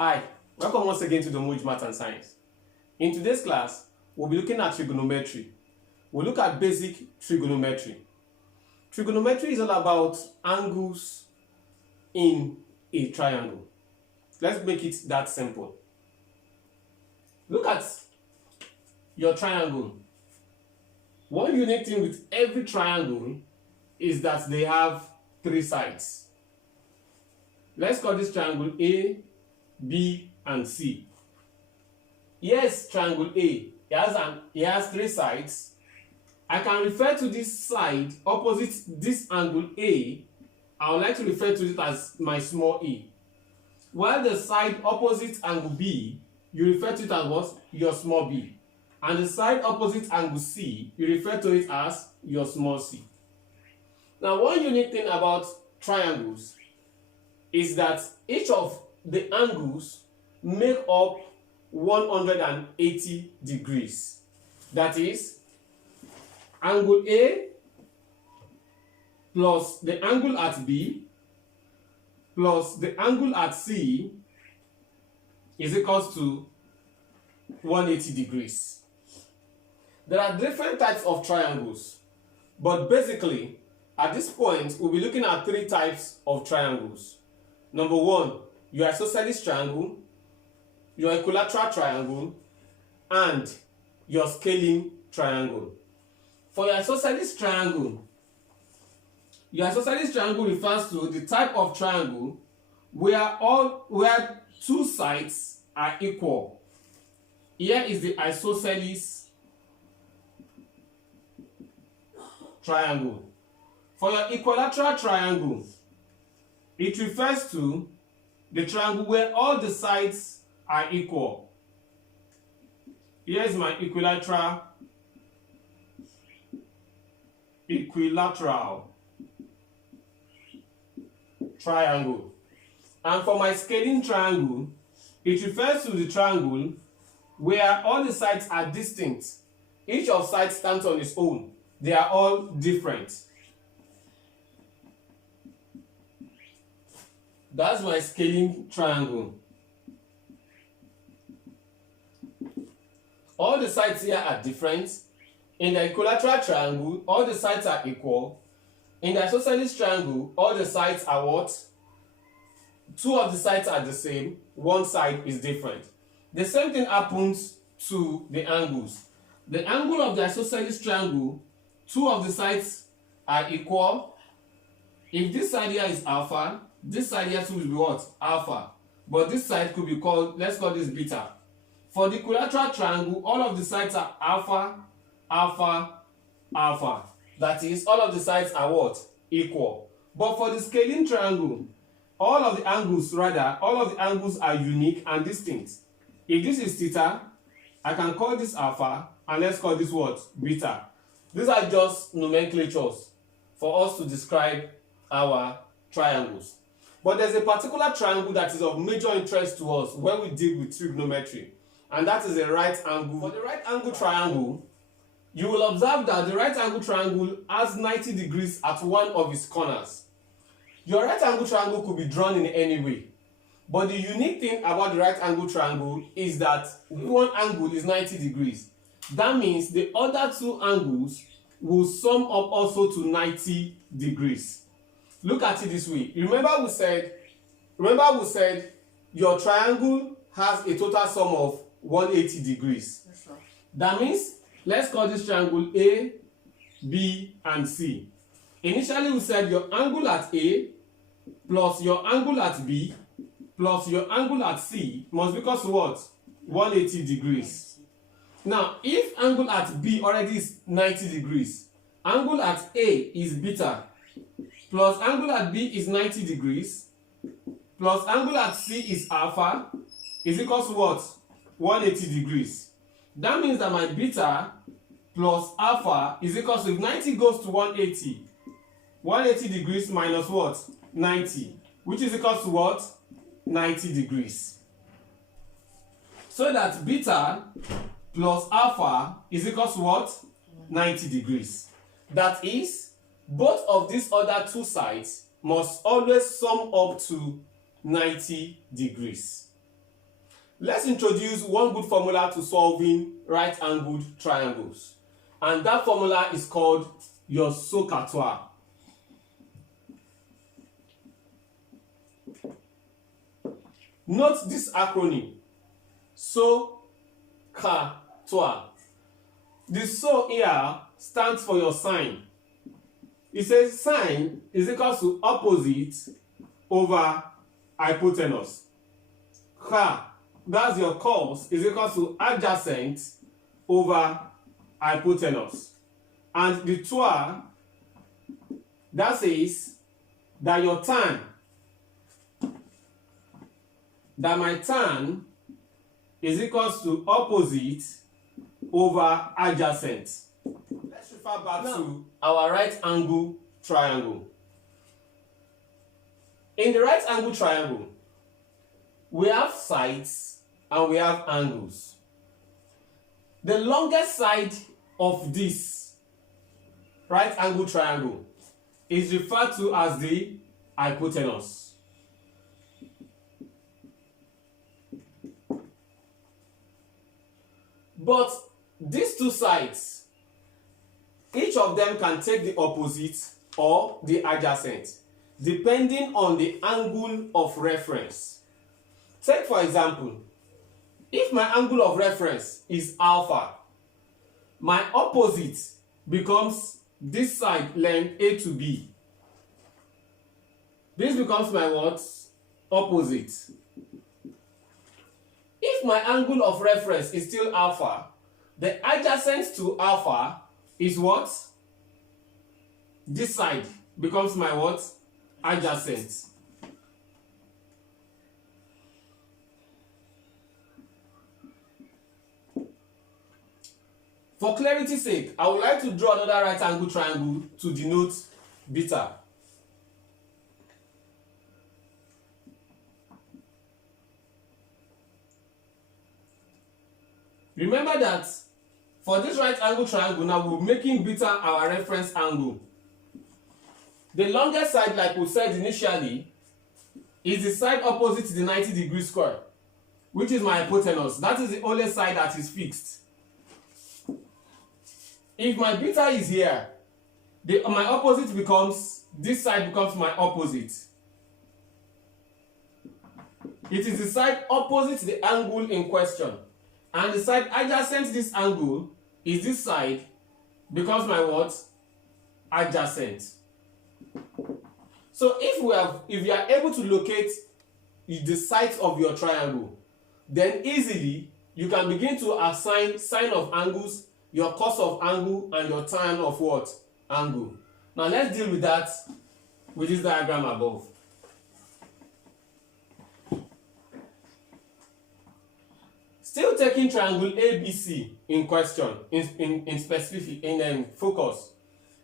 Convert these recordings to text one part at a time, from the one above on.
Hi, welcome once again to the Mooj Math and Science. In today's class, we'll be looking at trigonometry. We'll look at basic trigonometry. Trigonometry is all about angles in a triangle. Let's make it that simple. Look at your triangle. One unique thing with every triangle is that they have three sides. Let's call this triangle A, B, and C. Here's triangle A. It has three sides. I can refer to this side opposite this angle A. I would like to refer to it as my small a. While the side opposite angle B, you refer to it as what? Your small b. And the side opposite angle C, you refer to it as your small c. Now, one unique thing about triangles is that each of the angles make up 180 degrees. That is, angle A plus the angle at B plus the angle at C is equals to 180 degrees. There are different types of triangles, but basically, at this point, we'll be looking at three types of triangles. Number one, your isosceles triangle, your equilateral triangle, and your scaling triangle. For your isosceles triangle refers to the type of triangle where two sides are equal. Here is the isosceles triangle. For your equilateral triangle, it refers to the triangle where all the sides are equal. Here is my equilateral triangle. And for my scaling triangle, it refers to the triangle where all the sides are distinct. Each of sides stands on its own. They are all different. That's my scaling triangle. All the sides here are different. In the equilateral triangle, all the sides are equal. In the isosceles triangle, all the sides are what? Two of the sides are the same, one side is different. The same thing happens to the angles. The angle of the isosceles triangle, two of the sides are equal. If this side here is alpha, this side here too will be what? Alpha. But this side could be called, let's call this beta. For the equilateral triangle, all of the sides are alpha, alpha, alpha. That is, all of the sides are what? Equal. But for the scaling triangle, all of the angles are unique and distinct. If this is theta, I can call this alpha, and let's call this what? Beta. These are just nomenclatures for us to describe our triangles. But there's a particular triangle that is of major interest to us when we deal with trigonometry, and that is a right angle. For the right angle triangle, you will observe that the right angle triangle has 90 degrees at one of its corners. Your right angle triangle could be drawn in any way, but the unique thing about the right angle triangle is that one angle is 90 degrees. That means the other two angles will sum up also to 90 degrees. Look at it this way. Remember we said your triangle has a total sum of 180 degrees. That's right. That means, let's call this triangle A, B, and C. Initially we said your angle at A plus your angle at B plus your angle at C must be equal to what? 180 degrees. Now, if angle at B already is 90 degrees, angle at A is beta, plus angle at B is 90 degrees, plus angle at C is alpha, is equal to what? 180 degrees. That means that my beta plus alpha is equal to, if 90 goes to 180, 180 degrees minus what? 90, which is equal to what? 90 degrees. So that beta plus alpha is equal to what? 90 degrees. That is, both of these other two sides must always sum up to 90 degrees. Let's introduce one good formula to solving right-angled triangles. And that formula is called your SOHCAHTOA. Note this acronym, SOHCAHTOA. The SO here stands for your sine. It says sine is equal to opposite over hypotenuse. Ha, that's your cos, is equal to adjacent over hypotenuse. And the toa, that says that your tan, that my tan is equal to opposite over adjacent. Let's refer back to our right angle triangle. In the right angle triangle, we have sides and we have angles. The longest side of this right angle triangle is referred to as the hypotenuse. But these two sides, each of them can take the opposite or the adjacent, depending on the angle of reference. Take for example, if my angle of reference is alpha, my opposite becomes this side length A to B. This becomes my what? Opposite. If my angle of reference is still alpha, the adjacent to alpha is what? This side becomes my what? Adjacent. For clarity's sake, I would like to draw another right angle triangle to denote beta. Remember that for this right angle triangle, now we're making beta our reference angle. The longest side, like we said initially, is the side opposite the 90-degree square, which is my hypotenuse. That is the only side that is fixed. If my beta is here, my opposite becomes, this side becomes my opposite. It is the side opposite the angle in question. And the side adjacent to this angle is this side, becomes my what? Adjacent. So if you are able to locate the sides of your triangle, then easily you can begin to assign sine of angles, your cos of angle, and your tan of what? Angle. Now let's deal with that with this diagram above. Still taking triangle ABC in question, in specific, in focus,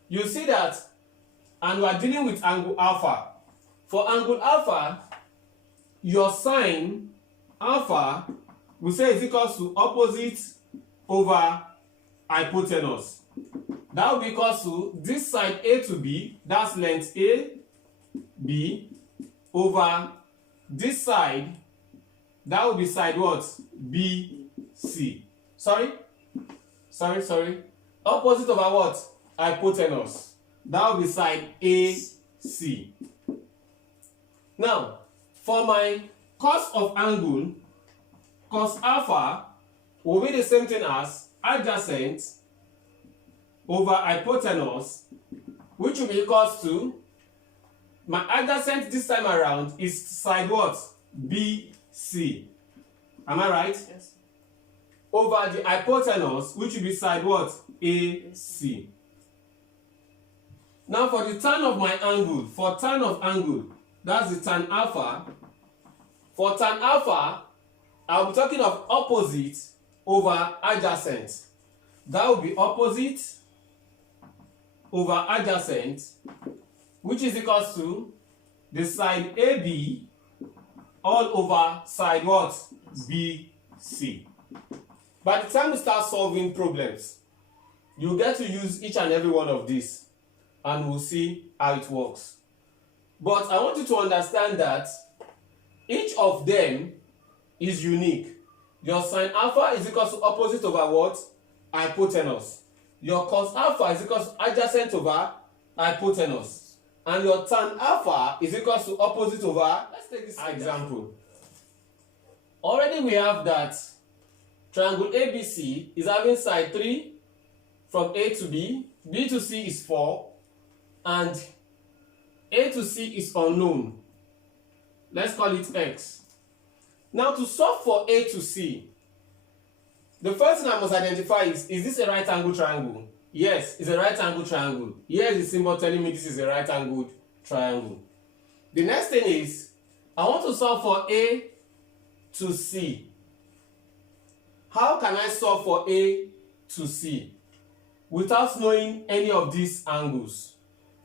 you see that, and we are dealing with angle alpha. For angle alpha, your sine alpha, we say is equal to opposite over hypotenuse. That will be equal to this side A to B, that's length A, B, over this side, that will be side what? B, C. Sorry? Opposite over what? Hypotenuse. That will be side A, C. Now, for my cos of angle, cos alpha will be the same thing as adjacent over hypotenuse, which will be equal to, my adjacent this time around is side what? BC. Am I right? Yes. Over the hypotenuse, which will be side what? AC. Now for the tan of my angle, for tan of angle, that's the tan alpha. For tan alpha, I'll be talking of opposite over adjacent. That will be opposite over adjacent, which is equal to the side AB all over side what? BC. By the time you start solving problems, you get to use each and every one of these, and we'll see how it works. But I want you to understand that each of them is unique. Your sine alpha is equal to opposite over what? Hypotenuse. Your cos alpha is equal to adjacent over hypotenuse. And your tan alpha is equal to opposite over, let's take this example. Already we have that triangle ABC is having side 3 from A to B, B to C is 4, and A to C is unknown. Let's call it X. Now to solve for A to C, the first thing I must identify is this a right angle triangle? Yes, it's a right angle triangle. Here's the symbol telling me this is a right angled triangle. The next thing is, I want to solve for A to C. How can I solve for A to C without knowing any of these angles?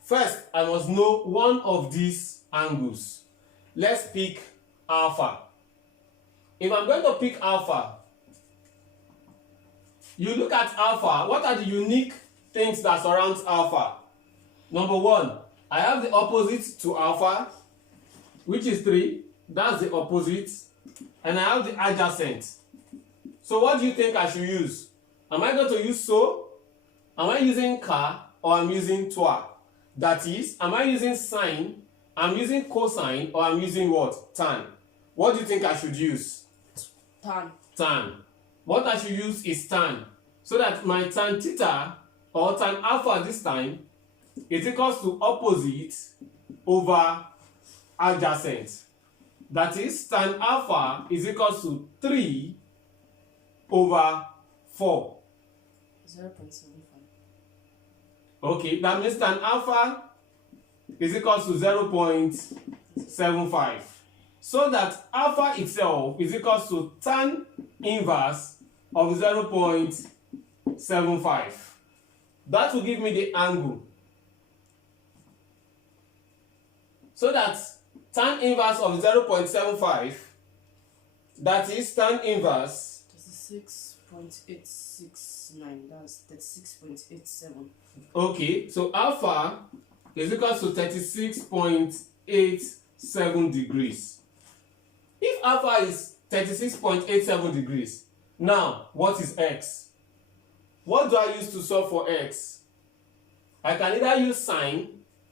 First, I must know one of these angles. Let's pick alpha. If I'm going to pick alpha, you look at alpha, what are the unique things that surround alpha? Number one, I have the opposite to alpha, which is 3. That's the opposite. And I have the adjacent. So what do you think I should use? Am I going to use so? Am I using car? Or I'm using toi? That is, am I using sine? I'm using cosine? Or I'm using what? Tan. What do you think I should use? Tan. Tan. What I should use is tan. So that my tan theta, or tan alpha this time, is equals to opposite over adjacent. That is, tan alpha is equals to 3 over 4. 0.75. Okay, that means tan alpha is equals to 0.75. So that alpha itself is equals to tan inverse of 0.75. That will give me the angle. So that tan inverse of 0.75, that is tan inverse 36.869. That's 36.87. Okay, so alpha is equal to 36.87 degrees. If alpha is 36.87 degrees, now what is x? What do I use to solve for x? I can either use sine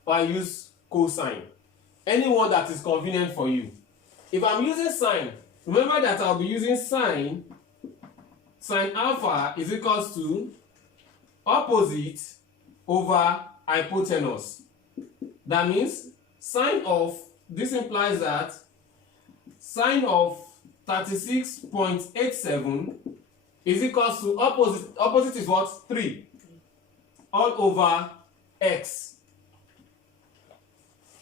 or I use cosine. Anyone that is convenient for you. If I'm using sine, remember that I'll be using sine. Sine alpha is equals to opposite over hypotenuse. That means sine of, this implies that sine of 36.87 is equals to opposite is what? 3 all over x.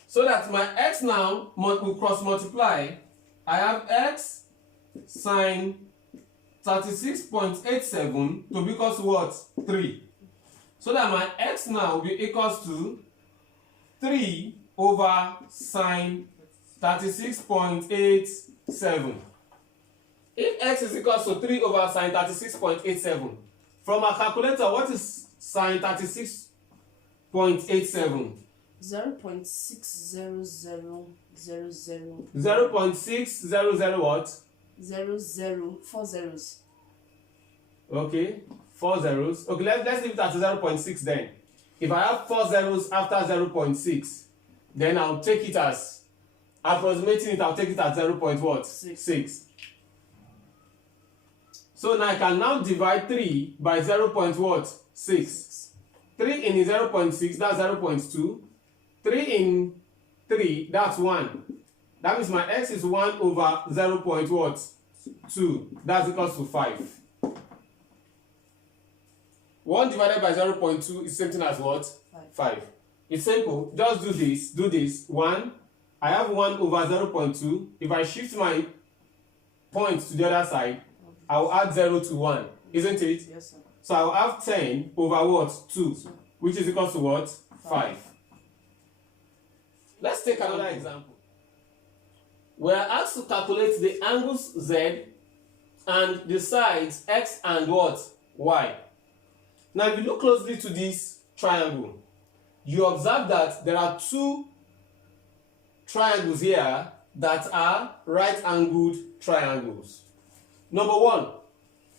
So that my x now will cross multiply. I have x sine 36.87 to be equals to what? 3. So that my x now will be equals to 3 over sine 36.87. If x is equals to 3 over sine 36.87, from our calculator, what is sine 36.87? 0.60000. 0.600 what? 00. 4 zeros. Okay, 4 zeros. Okay, let's leave it at 0.6 then. If I have 4 zeros after 0.6, then I'll take it as, approximating it, I'll take it at 0.6. So now I can now divide 3 by 0.6. 3 in 0.6, that's 0.2. 3 in 3, that's 1. That means my x is 1 over 0.2. That's equals to 5. 1 divided by 0.2 is same thing as what? 5. It's simple. Just do this. 1. I have 1 over 0.2. If I shift my point to the other side, I will add 0 to 1. Isn't it? Yes, sir. So I will have 10 over what? 2. Which is equal to what? 5. Let's take another example. We are asked to calculate the angles Z and the sides X and what? Y. Now if you look closely to this triangle, you observe that there are 2 triangles here that are right angled triangles. Number one,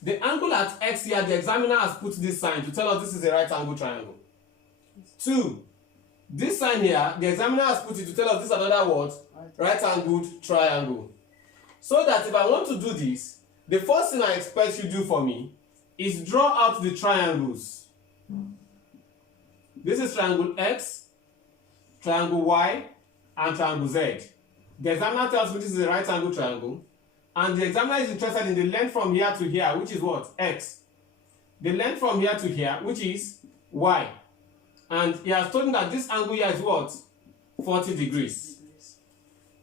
the angle at x here, the examiner has put this sign to tell us this is a right angle triangle. 2, this sign here, the examiner has put it to tell us this is another what? Right angled triangle. So that if I want to do this, the first thing I expect you to do for me is draw out the triangles. This is triangle X, triangle Y, and triangle Z. The examiner tells me this is a right angle triangle, and the examiner is interested in the length from here to here, which is what? X. The length from here to here, which is Y. And he has told me that this angle here is what? 40 degrees.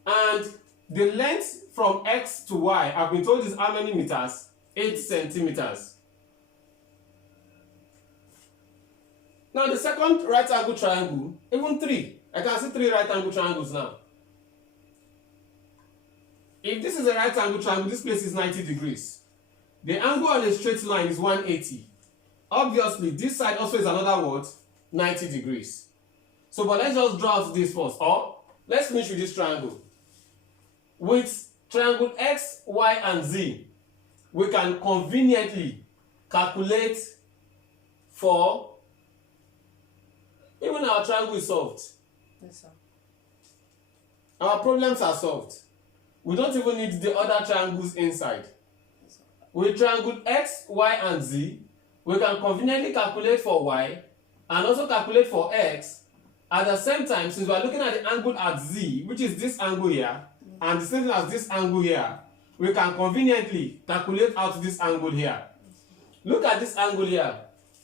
And the length from X to Y, I've been told is how many meters? 8 centimeters. Now the second right angle triangle, even 3. I can see 3 right angle triangles now. If this is a right angle triangle, this place is 90 degrees. The angle on a straight line is 180. Obviously, this side also is another what? 90 degrees. So, but let's just draw out this first. Or, let's finish with this triangle. With triangle X, Y, and Z, we can conveniently calculate for, even our triangle is solved. Yes, sir. Our problems are solved. We don't even need the other triangles inside. Yes, sir. With triangle X, Y, and Z, we can conveniently calculate for Y and also calculate for X. At the same time, since we are looking at the angle at Z, which is this angle here, and the same thing as this angle here, we can conveniently calculate out this angle here. Look at this angle here.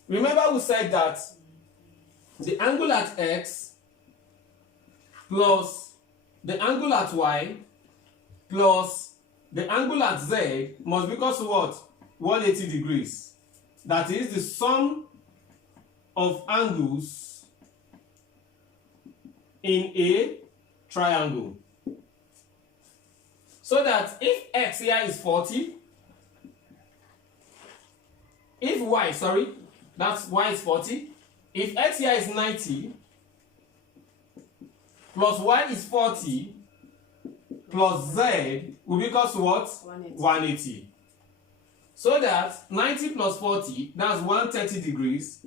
Remember we said that the angle at X plus the angle at Y plus the angle at Z must be equal to what? 180 degrees. That is the sum of angles in a triangle. So that if X here is 40, if Y, sorry, that's Y is 40, if X here is 90, plus Y is 40, plus Z will be equal to what? 180. 180. So that 90 plus 40, that's 130 degrees,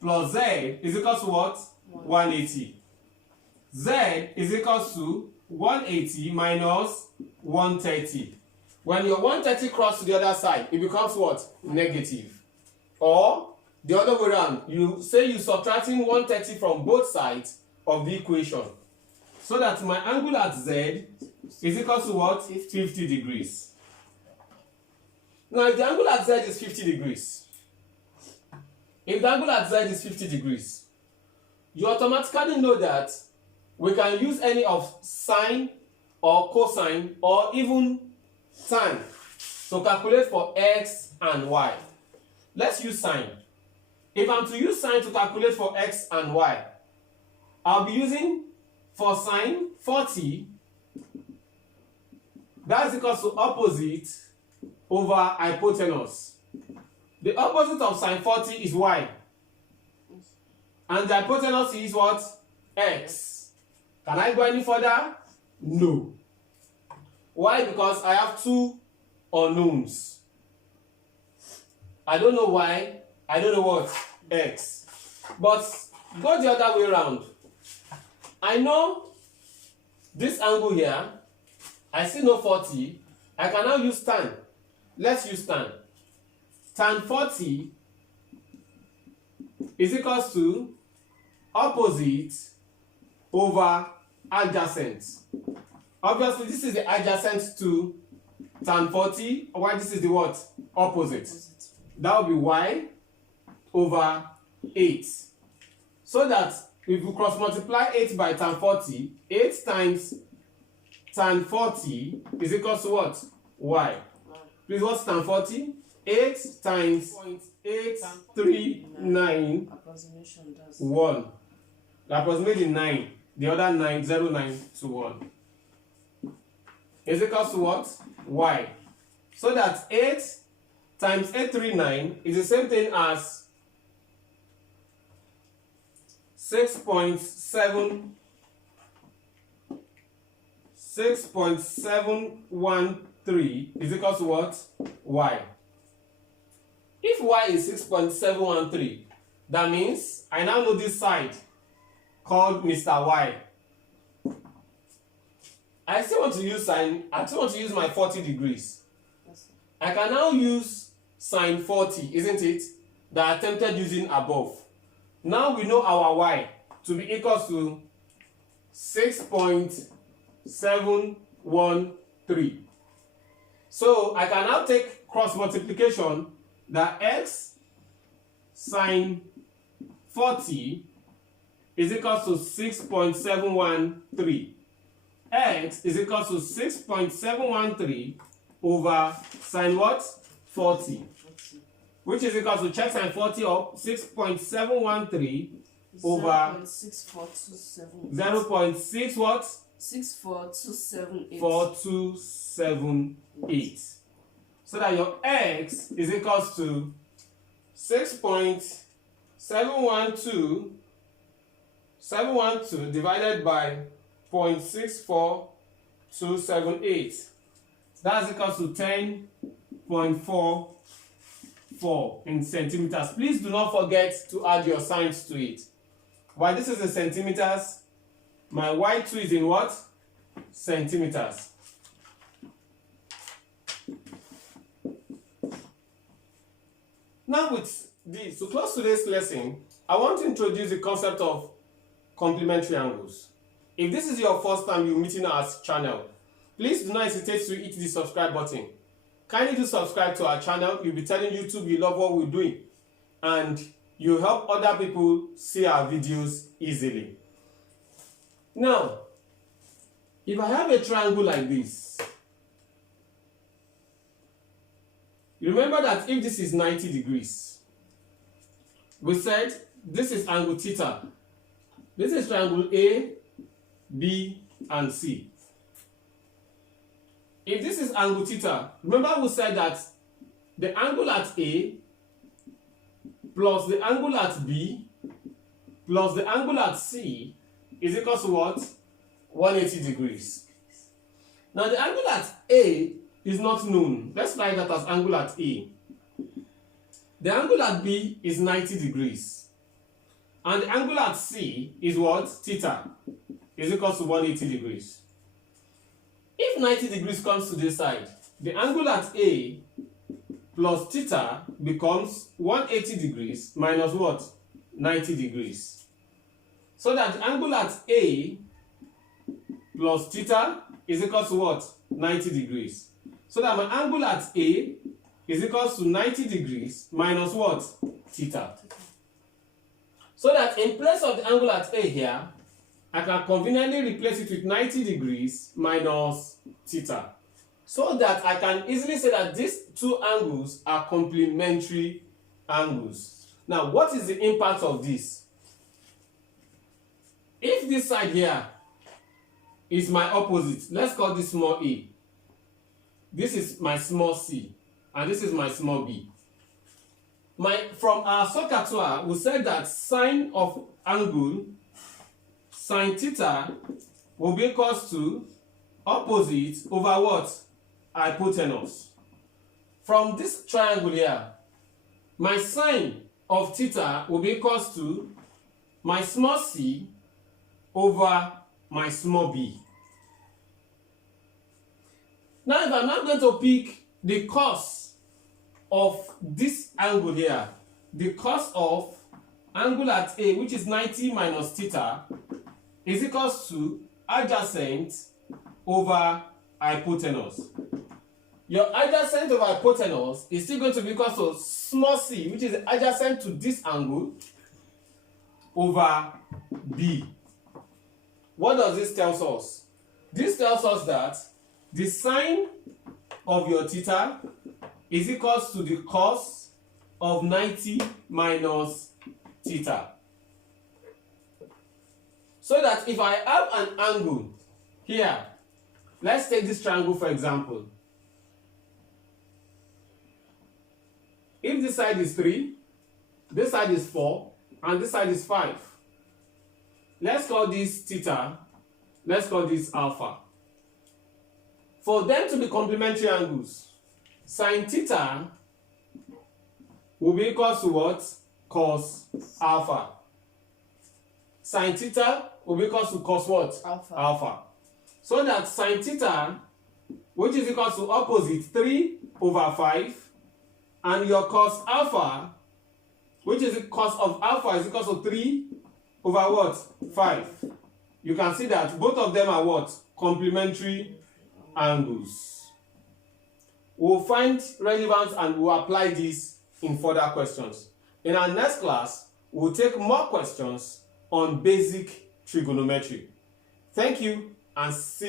plus Z is equal to what? 180. Z is equal to 180 minus 130. When your 130 crosses to the other side, it becomes what? Negative. Or the other way around, you say you're subtracting 130 from both sides of the equation. So that my angle at Z is equal to what? 50 degrees. Now, if the angle at Z is 50 degrees, if the angle at Z is 50 degrees, you automatically know that we can use any of sine or cosine or even tan to calculate for X and Y. Let's use sine. If I'm to use sine to calculate for X and Y, I'll be using for sine 40, that's equal to opposite over hypotenuse. The opposite of sine 40 is Y. And the hypotenuse is what? X. Can I go any further? No. Why? Because I have two unknowns. I don't know Y. I don't know what? X. But go the other way around. I know this angle here. I still know 40. I can now use tan. Let's use tan. Tan 40 is equal to opposite over adjacent. Obviously, this is the adjacent to tan 40, while this is the what? Opposite. That will be Y over 8. So that if we cross multiply 8 by tan 40, 8 times tan 40 is equal to what? Y. Please, what's tan 40? 8 times 0.839 Approximation does 1. The approximately 9. The other 9, 0, 9 to 1. Is equal to what? Y. So that 8 times 839 is the same thing as 6.71 3 is equal to what? Y. If y is 6.713, that means I now know this side called Mr. Y. I still want to use my 40 degrees. Yes, sir. I can now use sine 40, isn't it? That I attempted using above. Now we know our y to be equal to 6.713. So I can now take cross multiplication that x sine 40 is equal to 6.713. X is equal to 6.713 over sine what? 40. Which is equal to check sine 40 up 6.713 over 0.6427. 0.6 what? 64278. 4278. So that your x is equal to 6.712712 divided by 0.64278. That's equal to 10.44 in centimeters. Please do not forget to add your signs to it. While this is in centimeters, my y2 is in what? Centimeters. Now with this, to close today's lesson, I want to introduce the concept of complementary angles. If this is your first time you're meeting our channel, please do not hesitate to hit the subscribe button. Kindly do subscribe to our channel. You'll be telling YouTube you love what we're doing, and you help other people see our videos easily. Now, if I have a triangle like this, you remember that if this is 90 degrees, we said this is angle theta. This is triangle A, B, and C. If this is angle theta, remember we said that the angle at A plus the angle at B plus the angle at C is equal to what? 180 degrees. Now the angle at A is not known. Let's write that as angle at A. The angle at B is 90 degrees. And the angle at C is what? Theta is equal to 180 degrees. If 90 degrees comes to this side, the angle at A plus theta becomes 180 degrees minus what? 90 degrees. So that the angle at A plus theta is equal to what? 90 degrees. So that my angle at A is equal to 90 degrees minus what? Theta. So that in place of the angle at A here, I can conveniently replace it with 90 degrees minus theta. So that I can easily say that these two angles are complementary angles. Now, what is the impact of this? If this side here is my opposite, let's call this small a. This is my small c, and this is my small b. From our SOHCAHTOA, we said that sine of angle, sine theta, will be equal to opposite over what? Hypotenuse. From this triangle here, my sine of theta will be equal to my small c over my small b. Now, if I'm not going to pick the cos of this angle here, the cos of angle at A, which is 90 minus theta, is equal to adjacent over hypotenuse. Your adjacent over hypotenuse is still going to be equal to small c, which is adjacent to this angle, over b. What does this tell us? This tells us that the sine of your theta is equal to the cos of 90 minus theta. So that if I have an angle here, let's take this triangle for example. If this side is 3, this side is 4, and this side is 5. Let's call this theta, let's call this alpha. For them to be complementary angles, sine theta will be equal to what? Cos alpha. Sine theta will be equal to cos what? Alpha. Alpha. So that sine theta, which is equal to opposite 3 over 5, and your cos alpha, which is the cos of alpha, is equal to 3 over what? 5. You can see that both of them are what? Complementary angles. We'll find relevance and we'll apply this in further questions. In our next class, we'll take more questions on basic trigonometry. Thank you and see you.